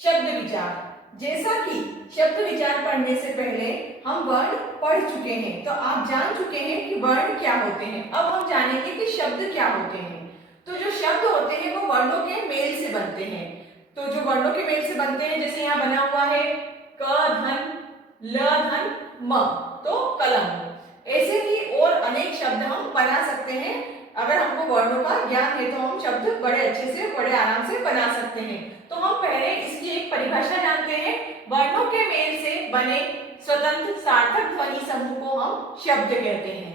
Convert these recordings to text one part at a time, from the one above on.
शब्द विचार। जैसा कि शब्द विचार पढ़ने से पहले हम वर्ण पढ़ चुके हैं, तो आप जान चुके हैं कि वर्ण क्या होते हैं। अब हम जानेंगे कि शब्द क्या होते हैं। तो जो शब्द होते हैं वो वर्णों के मेल से बनते हैं। तो जो वर्णों के मेल से बनते हैं, जैसे यहाँ बना हुआ है क धन ल धन म, तो कलम। ऐसे ही और अनेक शब्द हम बना सकते हैं। अगर हमको वर्णों का ज्ञान है तो हम शब्द बड़े अच्छे से, बड़े आराम से बना सकते हैं। तो हम पहले इसकी एक परिभाषा जानते हैं। वर्णों के मेल से बने स्वतंत्र सार्थक ध्वनि समूह को हम शब्द कहते हैं।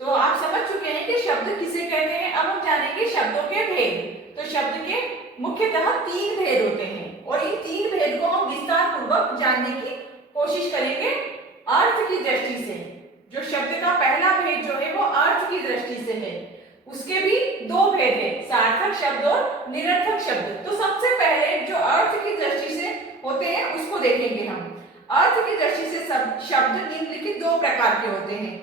तो आप समझ चुके हैं कि शब्द किसे कहते हैं। अब हम जानेंगे शब्दों के भेद। तो शब्द के मुख्यतः 3 भेद होते हैं और इन 3 भेद को हम विस्तार पूर्वक जानने की कोशिश करेंगे अर्थ की दृष्टि से। जो शब्द का पहला भेद जो है वो अर्थ की दृष्टि से है। उसके भी 2 भेद है, सार्थक शब्द और निरर्थक शब्द। तो सबसे पहले जो अर्थ की दृष्टि से होते हैं उसको देखेंगे हम। अर्थ की दृष्टि से शब्द निम्नलिखित 2 प्रकार के होते हैं,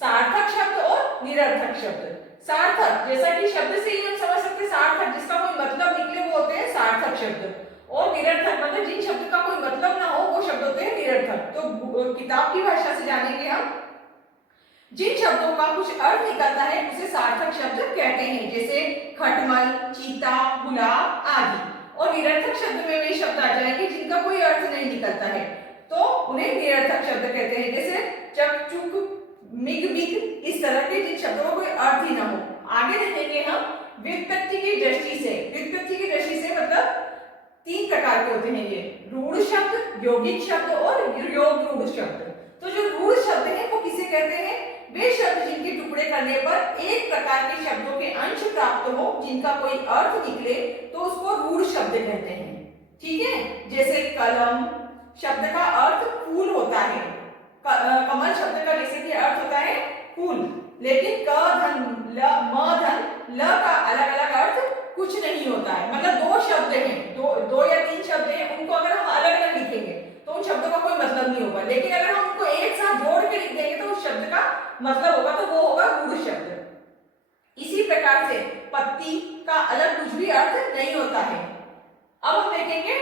सार्थक शब्द और निरर्थक शब्द। सार्थक, जैसा कि शब्द से ही हम समझ सकते हैं, सार्थक जिसका कोई मतलब निकले वो होते हैं सार्थक शब्द, और निरर्थक मतलब जिन शब्द का कोई मतलब ना हो वो शब्द होते हैं निरर्थक। तो किताब की भाषा से जानेंगे हम। जिन शब्दों का कुछ अर्थ निकलता है उसे सार्थक शब्द कहते हैं, जैसे खटमल, चीता, गुलाब आदि। और निरर्थक शब्द में वे शब्द आ जाएंगे जिनका कोई अर्थ नहीं निकलता है, तो उन्हें निरर्थक शब्द कहते हैं, जैसे चक चुक मिग मिग, इस तरह के जिन शब्दों का कोई अर्थ ही ना हो। आगे देखेंगे हम व्युत्पत्ति की दृष्टि से। व्युत्पत्ति की दृष्टि से मतलब 3 प्रकार के होते हैं ये, रूढ़ शब्द, यौगिक शब्द और योग रूढ़ शब्द। तो जो रूढ़ शब्द है वो किसे कहते हैं? वे शब्द जिनके टुकड़े करने पर एक प्रकार के शब्दों के अंश प्राप्त हो, जिनका कोई अर्थ निकले, तो उसको रूढ़ शब्द कहते हैं। ठीक है, जैसे कलम शब्द का अर्थ फूल होता है, कमल शब्द का जैसे कि अर्थ होता है फूल, लेकिन क धन ल म धन ल का अलग अलग अर्थ कुछ नहीं होता है। मतलब 2 शब्द हैं, दो या 3 शब्द हैं, उनको अगर हम अलग अलग लिखेंगे तो उन शब्दों का कोई मतलब नहीं होगा, लेकिन अगर हम उनको एक साथ जोड़ के लिख देंगे तो उस शब्द का मतलब होगा, तो वो होगा रूढ़ शब्द। इसी प्रकार से पत्ती का अलग कुछ भी अर्थ नहीं होता है। अब हम देखेंगे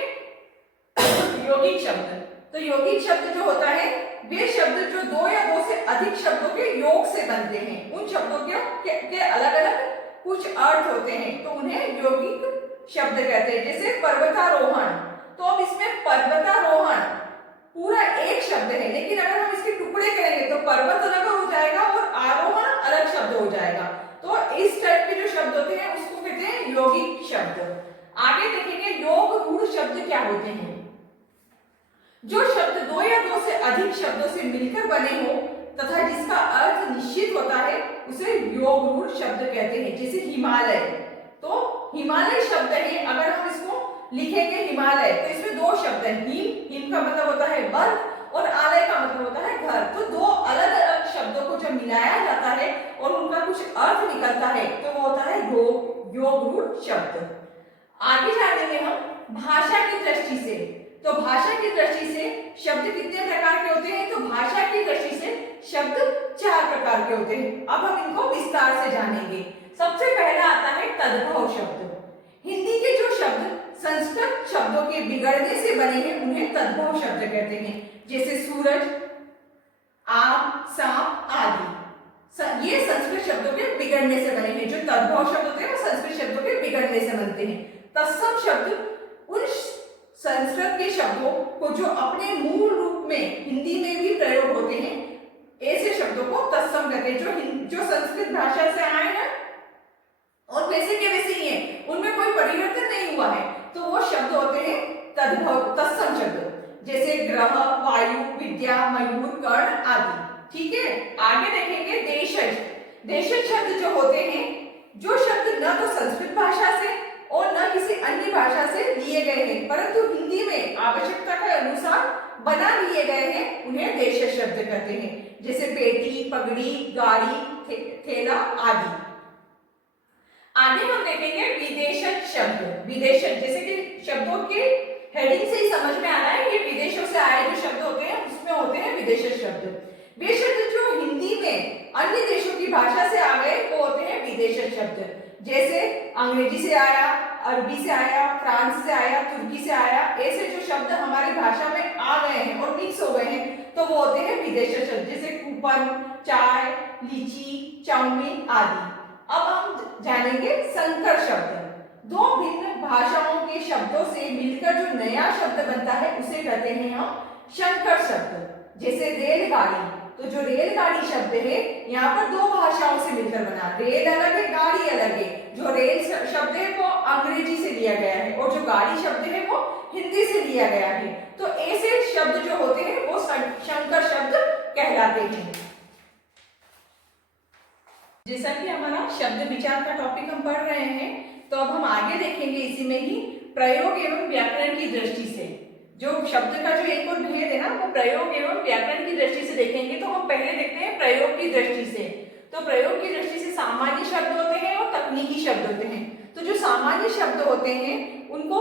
यौगिक शब्द। तो यौगिक शब्द जो होता है वे शब्द जो 2 या 2 से अधिक शब्दों के योग से बनते हैं, उन शब्दों के अलग अलग कुछ अर्थ होते हैं, तो उन्हें यौगिक शब्द कहते हैं। जैसे पर्वतारोहण, तो अब इसमें पर्वतारोहण पूरा एक शब्द है, लेकिन अगर हम इसके टुकड़े करेंगे तो पर्वत अलग हो जाएगा और आरोहण अलग शब्द हो जाएगा। तो इस टाइप के जो शब्द होते हैं उसको कहते हैं यौगिक शब्द। आगे देखेंगे योग रूढ़ शब्द क्या होते हैं। जो शब्द 2 या 2 से अधिक शब्दों से मिलकर बने हो तथा जिसका अर्थ निश्चित होता है उसे योग रूढ़ शब्द कहते हैं। जैसे हिमालय, तो हिमालय शब्द है, अगर हम इसको लिखेंगे हिमालय तो इसमें 2 शब्द हैं, हिम का मतलब होता है बर्फ और आलय का मतलब होता है घर। तो 2 अलग अलग शब्दों को जब मिलाया जाता है और उनका कुछ अर्थ निकलता है तो वो होता है योग रूढ़ शब्द। आगे जानेंगे हम भाषा की दृष्टि से। तो भाषा की दृष्टि से शब्द कितने प्रकार के होते हैं? तो भाषा की दृष्टि से शब्द 4 प्रकार के होते हैं। अब हम इनको विस्तार से जानेंगे। सबसे पहला आता है तद्भव शब्द। हिंदी के जो शब्द संस्कृत शब्दों के बिगड़ने से बने हैं उन्हें तद्भव शब्द कहते हैं, जैसे सूरज, आम, सांप आदि। ये संस्कृत शब्दों के बिगड़ने से बने हैं। जो तद्भव शब्द होते हैं वो संस्कृत शब्दों के बिगड़ने से बनते हैं। तत्सम शब्द उन संस्कृत के शब्दों को जो अपने मूल रूप में हिंदी में भी प्रयोग होते हैं, ऐसे शब्दों को तत्सम कहते हैं। जो संस्कृत भाषा से आए हैं और वैसे के वैसे ही हैं, उनमें कोई परिवर्तन नहीं हुआ है, तो वो शब्द होते हैं तद्भव तत्सम शब्द, जैसे ग्रह, वायु, विद्या, मयूर, कर्ण आदि। ठीक है, आगे देखेंगे देशज। देशज शब्द जो होते हैं, जो शब्द न तो संस्कृत भाषा से और न किसी अन्य भाषा से लिए गए हैं परंतु हिंदी में आवश्यकता के अनुसार बना लिए गए हैं, उन्हें देशज शब्द कहते हैं। जैसे पेटी, पगड़ी, गाड़ी, थैला आदि। आगे हम देखेंगे विदेशज शब्द। विदेशज जैसे कि शब्दों के हेडिंग से ही समझ में आ रहा है, ये विदेशों से आए जो शब्द होते हैं उसमें होते हैं विदेशज शब्द। वे शब्द जो हिंदी में अन्य देशों की भाषा से आ गए वो होते हैं विदेशज शब्द। जैसे अंग्रेजी से आया, अरबी से आया, फ्रांस से आया, तुर्की से आया, ऐसे जो शब्द हमारी भाषा में आ गए हैं और मिक्स हो गए हैं तो वो होते हैं विदेशी शब्द, जैसे कूपन, चाय, लीची, चाउमीन आदि। अब हम जानेंगे संकर शब्द। दो भिन्न भाषाओं के शब्दों से मिलकर जो नया शब्द बनता है उसे कहते हैं हम संकर शब्द। जैसे रेलगाड़ी, तो जो रेलगाड़ी शब्द है यहाँ पर दो भाषाओं से मिलकर बना, रेल अलग है, गाड़ी अलग है। जो रेल शब्द है वो अंग्रेजी से लिया गया है और जो गाड़ी शब्द है वो हिंदी से लिया गया है। तो ऐसे शब्द जो होते हैं वो संकर शब्द कहलाते हैं। जैसा कि हमारा शब्द विचार का टॉपिक हम पढ़ रहे हैं, तो अब हम आगे देखेंगे इसी में ही प्रयोग एवं व्याकरण की दृष्टि से। जो शब्द का जो एक और भेद है ना, वो प्रयोग एवं व्याकरण की दृष्टि से देखेंगे। तो हम पहले देखते हैं प्रयोग की दृष्टि से। तो प्रयोग की दृष्टि से सामान्य शब्द होते हैं और तकनीकी शब्द होते हैं। तो जो सामान्य शब्द होते हैं उनको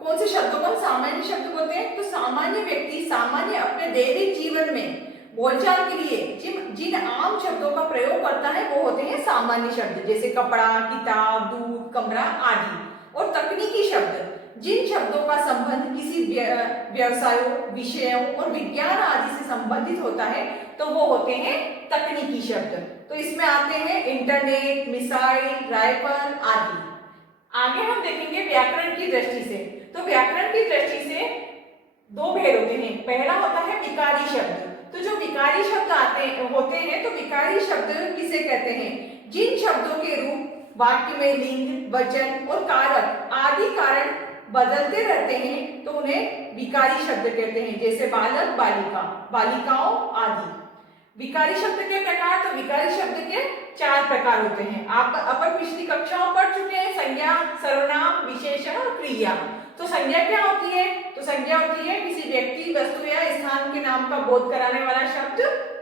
कौन से शब्दों को सामान्य शब्द बोलते हैं? तो सामान्य व्यक्ति सामान्य अपने दैनिक जीवन में बोलचाल के लिए जिन आम शब्दों का प्रयोग करता है वो होते हैं सामान्य शब्द, जैसे कपड़ा, किताब, दूध, कमरा आदि। और तकनीकी शब्द जिन शब्दों का संबंध किसी व्यवसायों, विषयों और विज्ञान आदि से संबंधित होता है तो वो होते हैं तकनीकी शब्द। तो इसमें आते हैं इंटरनेट, मिसाइल, राइफल आदि। आगे हम देखेंगे व्याकरण की दृष्टि से। तो व्याकरण की दृष्टि से दो भेद होते हैं। पहला होता है विकारी शब्द। तो जो विकारी शब्द होते हैं, तो विकारी शब्द किसे कहते हैं? जिन शब्दों के रूप वाक्य में लिंग, वचन और कारक आदि कारण बदलते रहते हैं तो उन्हें विकारी शब्द कहते हैं, जैसे बालक, बालिका, बालिकाओं आदि। विकारी शब्द के प्रकार, तो विकारी शब्द के 4 प्रकार होते हैं। आप अपन पिछली कक्षाओं पढ़ चुके हैं, संज्ञा, सर्वनाम, विशेषण और क्रिया। तो संज्ञा क्या होती है? तो संज्ञा होती है किसी व्यक्ति, वस्तु या स्थान के नाम का बोध कराने वाला शब्द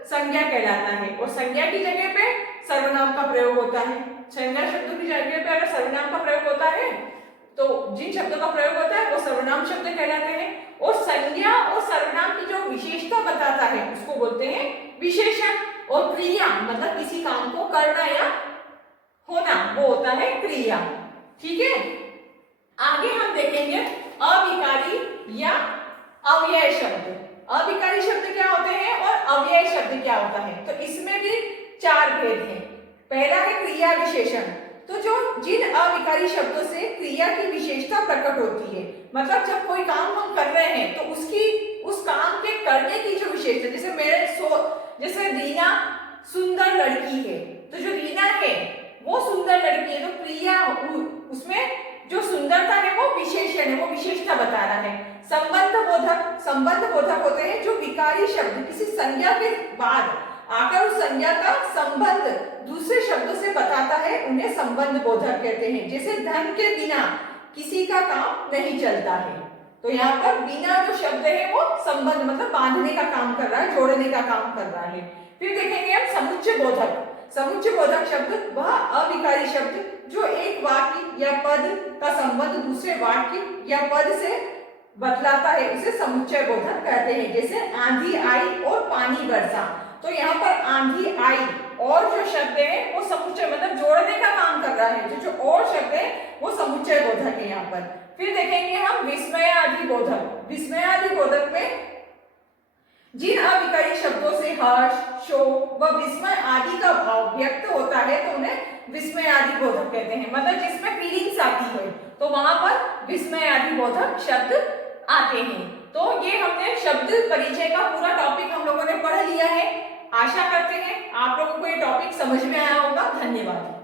संज्ञा कहलाता है। और संज्ञा की जगह पे सर्वनाम का प्रयोग होता है। संज्ञा शब्द की जगह पे अगर सर्वनाम का प्रयोग होता है तो जिन शब्दों का प्रयोग होता है वो सर्वनाम शब्द कहलाते हैं। और संज्ञा और सर्वनाम की जो विशेषता बताता है उसको बोलते हैं विशेषण। और क्रिया मतलब किसी काम को करना या होना, वो होता है क्रिया। ठीक है, आगे हम देखेंगे अविकारी या अव्यय शब्द। अविकारी शब्द क्या होते हैं और अव्यय शब्द क्या होता है? तो इसमें भी 4 भेद हैं। पहला है क्रिया विशेषण। तो जो जिन अविकारी शब्दों से क्रिया की विशेषता प्रकट होती है, मतलब जब कोई काम हम कर रहे हैं तो उस काम के करने की जो विशेषता, जैसे रीना सुंदर लड़की है, तो जो रीना है वो सुंदर लड़की है, तो क्रिया उसमें जो सुंदरता है वो विशेषण है, वो विशेषता बता रहा है। संबंध बोधक होते हैं जो विकारी शब्द किसी संज्ञा के बाद आकर उस संज्ञा का संबंध दूसरे शब्दों से बताता है, उन्हें संबंध बोधक कहते हैं। जैसे धन के बिना किसी का काम नहीं चलता है, तो यहाँ पर बिना जो शब्द है वो संबंध मतलब बांधने का काम कर रहा है, जोड़ने का काम कर रहा है। फिर देखेंगे हम समुच्चय बोधक। समुच्चय बोधक शब्द वह अविकारी शब्द जो एक वाक्य या पद का संबंध दूसरे वाक्य या पद से बतलाता है, उसे समुच्चय बोधक कहते हैं। जैसे आंधी आई और पानी बरसा, तो यहाँ पर आंधी आई और जो शब्द है वो समुच्चय मतलब जोड़ने का काम कर रहा है, जो और शब्द है वो समुच्चय बोधक है यहाँ पर। फिर देखेंगे हम विस्मयादि बोधक। विस्मयादि बोधक में जिन अविकारी शब्दों से हर्ष, शोक व विस्मय आदि का भाव व्यक्त होता है तो उन्हें विस्मयादि बोधक कहते हैं। मतलब जिसमें फीलिंग्स आती है तो वहां पर विस्मयादि बोधक शब्द आते हैं। तो ये हमने शब्द परिचय का पूरा टॉपिक हम लोगों ने पढ़ लिया है। आशा करते हैं आप लोगों को ये टॉपिक समझ में आया होगा। धन्यवाद।